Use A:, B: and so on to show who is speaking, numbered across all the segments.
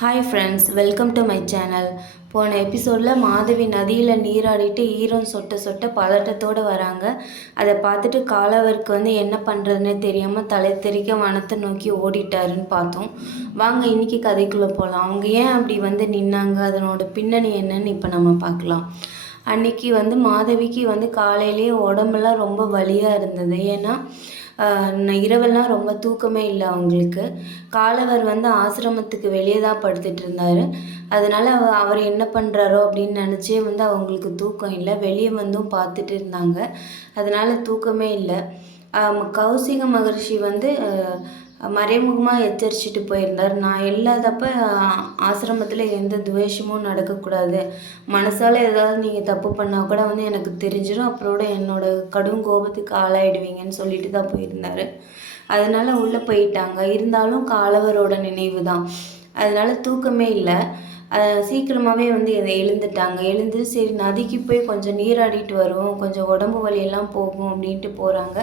A: Hi friends welcome to my channel போன எபிசோடில் மாதவி நதியில் நீராடிட்டு ஈரம் சொட்ட சொட்ட பதட்டத்தோடு வராங்க. அதை பார்த்துட்டு காலவருக்கு வந்து என்ன பண்ணுறதுனே தெரியாமல் தலை தெறிக்க வனத்தை நோக்கி ஓடிட்டாருன்னு பார்த்தோம். வாங்க இன்றைக்கி கதைக்குள்ளே போகலாம் அவங்க ஏன் அப்படி வந்து நின்னாங்க? அதனோட பின்னணி என்னன்னு இப்போ நம்ம பார்க்கலாம். அன்றைக்கி வந்து மாதவிக்கு வந்து காலையிலேயே உடம்பெல்லாம் ரொம்ப வலியாக இருந்தது. ஏன்னா இரவெல்லாம் ரொம்ப தூக்கமே இல்லை அவங்களுக்கு. காலவர் வந்து ஆசிரமத்துக்கு வெளியே தான் படுத்துட்டு இருந்தார். அதனால் அவர் என்ன பண்ணுறாரோ அப்படின்னு நினச்சே வந்து அவங்களுக்கு தூக்கம் இல்லை. வெளியே வந்தும் பார்த்துட்டு இருந்தாங்க. அதனால் தூக்கமே இல்லை. கௌசிக மகர்ஷி வந்து மறைமுகமாக எச்சரிச்சுட்டு போயிருந்தார். நான் இல்லாதப்ப ஆசிரமத்தில் எந்த துவேஷமும் நடக்கக்கூடாது. மனசால் ஏதாவது நீங்கள் தப்பு பண்ணால் கூட வந்து எனக்கு தெரிஞ்சிடும் அப்புறோட என்னோடய கடும் கோபத்துக்கு ஆளாயிடுவீங்கன்னு சொல்லிட்டு தான் போயிருந்தார். அதனால் உள்ளே போயிட்டாங்க. இருந்தாலும் காலவரோட நினைவு தான் அதனால் தூக்கமே இல்லை. சீக்கிரமாகவே வந்து இதை எழுந்துட்டாங்க. எழுந்து சரி நதிக்கு போய் கொஞ்சம் நீராடிட்டு வருவோம். கொஞ்சம் உடம்பு வலியெல்லாம் போகும் அப்படின்ட்டு போகிறாங்க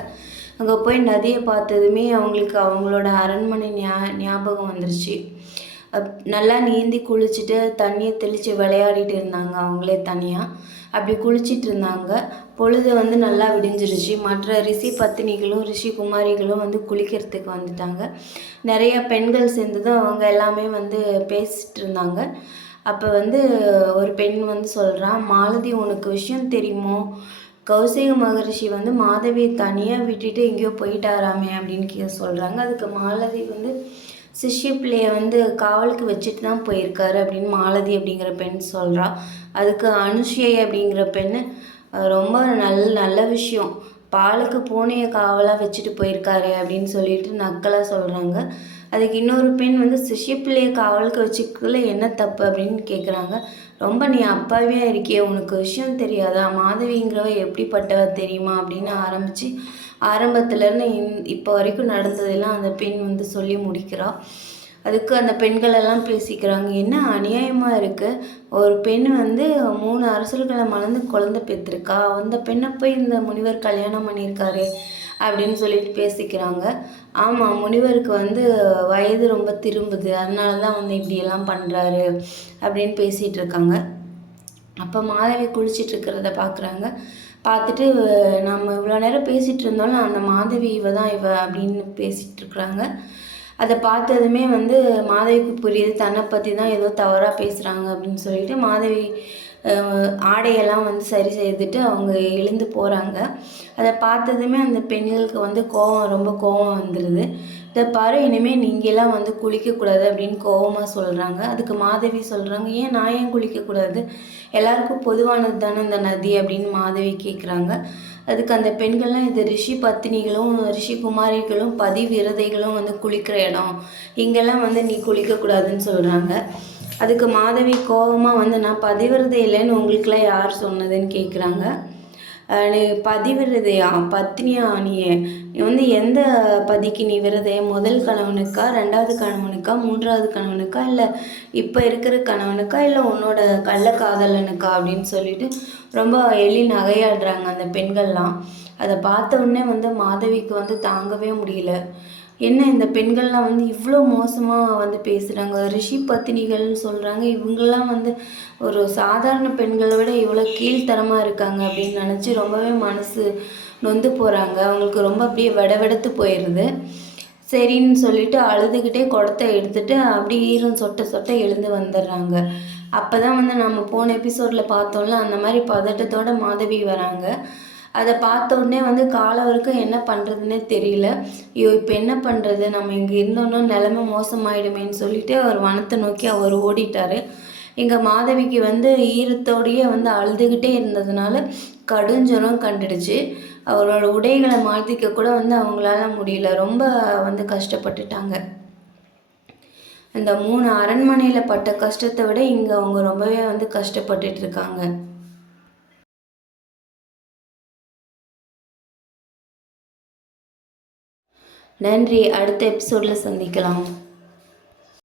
A: அங்கே போய் நதியை பார்த்ததுமே அவங்களுக்கு அவங்களோட அரண்மனை ஞா ஞாபகம் வந்துருச்சு. நல்லா நீந்தி குளிச்சுட்டு தண்ணியை தெளித்து விளையாடிட்டு இருந்தாங்க அவங்களே தனியாக அப்படி குளிச்சிட்டு இருந்தாங்க. பொழுது வந்து நல்லா விடிஞ்சிருச்சு. மற்ற ரிஷி பத்தினிகளும் ரிஷி குமாரிகளும் வந்து குளிக்கிறதுக்கு வந்துட்டாங்க. நிறைய பெண்கள் சேர்ந்ததும் அவங்க எல்லாமே வந்து பேசிகிட்டு இருந்தாங்க. அப்போ வந்து ஒரு பெண் வந்து சொல்கிறான் மாலதி உனக்கு விஷயம் தெரியுமோ? கௌசிக மகரிஷி வந்து மாதவியை தனியாக விட்டுட்டு எங்கேயோ போயிட்டாராமே அப்படின்னு கே சொல்கிறாங்க அதுக்கு மாலதி வந்து சிஷ்ய பிள்ளைய வந்து காவலுக்கு வச்சுட்டு தான் போயிருக்காரு அப்படின்னு மாலதி அப்படிங்கிற பெண் சொல்கிறா அதுக்கு அனுஷியை அப்படிங்கிற பெண் ரொம்ப நல்ல நல்ல விஷயம். பாலுக்கு பூனையை காவலாக வச்சுட்டு போயிருக்காரு அப்படின்னு சொல்லிட்டு நக்கலாக சொல்கிறாங்க அதுக்கு இன்னொரு பெண் வந்து சிஷ்ய பிள்ளையை காவலுக்கு வச்சுக்கல என்ன தப்பு? அப்படின்னு கேட்குறாங்க ரொம்ப நீ அப்பாவியாக இருக்கியே உனக்கு விஷயம் தெரியாதா? மாதவிங்கிறவ எப்படிப்பட்டவ தெரியுமா? அப்படின்னு ஆரம்பித்து ஆரம்பத்துலேருந்து இந் இப்போ வரைக்கும் நடந்ததெல்லாம் அந்த பெண் வந்து சொல்லி முடிக்கிறாள் அதுக்கு அந்த பெண்களெல்லாம் பேசிக்கிறாங்க என்ன அநியாயமாக இருக்குது ஒரு பெண் வந்து மூணு அரசர்களை மலர்ந்து குழந்தை பெற்றிருக்கா அந்த பெண்ணை போய் இந்த முனிவர் கல்யாணம் பண்ணியிருக்காரு அப்படின்னு சொல்லிட்டு பேசிக்கிறாங்க. ஆமாம் முனிவருக்கு வந்து வயது ரொம்ப திரும்புது. அதனால தான் வந்து இப்படியெல்லாம் பண்ணுறாரு அப்படின்னு பேசிகிட்டு இருக்காங்க அப்போ மாதவி குளிச்சிட்டு இருக்கிறத பார்க்குறாங்க பார்த்துட்டு நம்ம இவ்வளோ நேரம் பேசிகிட்டு இருந்தாலும் அந்த மாதவி இவ தான் இவ அப்படின்னு பேசிகிட்டு இருக்கிறாங்க அதை பார்த்ததுமே வந்து மாதவிக்கு புரியுது. தன்னை பற்றி தான் ஏதோ தவறாக பேசுகிறாங்க அப்படின்னு சொல்லிட்டு மாதவி ஆடையெல்லாம் வந்து சரி செய்துட்டு அவங்க எழுந்து போகிறாங்க அதை பார்த்ததுமே அந்த பெண்களுக்கு வந்து கோவம் ரொம்ப கோவம் வந்துடுது இதை பாரு இனிமேல் நீங்களாம் வந்து குளிக்கக்கூடாது அப்படின்னு கோவமாக சொல்கிறாங்க அதுக்கு மாதவி சொல்கிறாங்க ஏன் நான் ஏன் குளிக்கக்கூடாது? எல்லாருக்கும் பொதுவானது தானே இந்த நதி? அப்படின்னு மாதவி கேட்குறாங்க அதுக்கு அந்த பெண்கள்லாம் இது ரிஷி பத்தினிகளும் ரிஷி குமாரிகளும் பதி விரதைகளும் வந்து குளிக்கிற இடம். இங்கெல்லாம் வந்து நீ குளிக்கக்கூடாதுன்னு சொல்கிறாங்க அதுக்கு மாதவி கோபமாக வந்து நான் பதிவிரதை இல்லைன்னு உங்களுக்குலாம் யார் சொன்னதுன்னு கேட்குறாங்க நீ பதிவிரதையா பத்னியா நீ வந்து எந்த பதிக்கு நீ விரதைய முதல் கணவனுக்கா? ரெண்டாவது கணவனுக்கா? மூன்றாவது கணவனுக்கா? இல்லை இப்போ இருக்கிற கணவனுக்கா? இல்லை உன்னோட கள்ள காதலனுக்கா? அப்படின்னு சொல்லிட்டு ரொம்ப எளி நகையாடுறாங்க அந்த பெண்கள்லாம். அதை பார்த்த உடனே வந்து மாதவிக்கு வந்து தாங்கவே முடியல. என்ன இந்த பெண்கள்லாம் வந்து இவ்வளோ மோசமாக வந்து பேசுகிறாங்க ரிஷி பத்தினிகள்னு சொல்கிறாங்க இவங்கெல்லாம் வந்து ஒரு சாதாரண பெண்களை விட இவ்வளோ கீழ்த்தரமாக இருக்காங்க அப்படின்னு நினச்சி ரொம்பவே மனசு நொந்து போகிறாங்க அவங்களுக்கு ரொம்ப அப்படியே விடவெடுத்து போயிடுது சரின்னு சொல்லிட்டு அழுதுகிட்டே குடத்த எடுத்துட்டு அப்படியே ஈரம் சொட்ட சொட்ட எழுந்து வந்துடுறாங்க. அப்போ தான் வந்து நம்ம போன எபிசோடில் பார்த்தோம்ல அந்த மாதிரி பதட்டத்தோட மாதவி வராங்க. அதை பார்த்தோன்னே வந்து வந்து காலவருக்கும் என்ன பண்ணுறதுன்னே தெரியல. ஐயோ இப்போ என்ன பண்ணுறது நம்ம இங்கே இருந்தோன்னா நிலமை மோசமாயிடுமேன்னு சொல்லிட்டு அவர் வனத்தை நோக்கி அவர் ஓடிட்டார். எங்கள் மாதவிக்கு வந்து ஈரத்தோடையே வந்து அழுதுகிட்டே இருந்ததுனால கடுஞ்சொரம் கண்டுடுச்சு. அவரோட உடைகளை மாற்றிக்க கூட வந்து அவங்களால முடியல. ரொம்ப வந்து கஷ்டப்பட்டுட்டாங்க. இந்த மூணு அரண்மனையில் பட்ட கஷ்டத்தை விட இங்கே அவங்க ரொம்பவே வந்து கஷ்டப்பட்டுட்டு இருக்காங்க. நன்றி. அடுத்த எபிசோடில் சந்திக்கலாம்.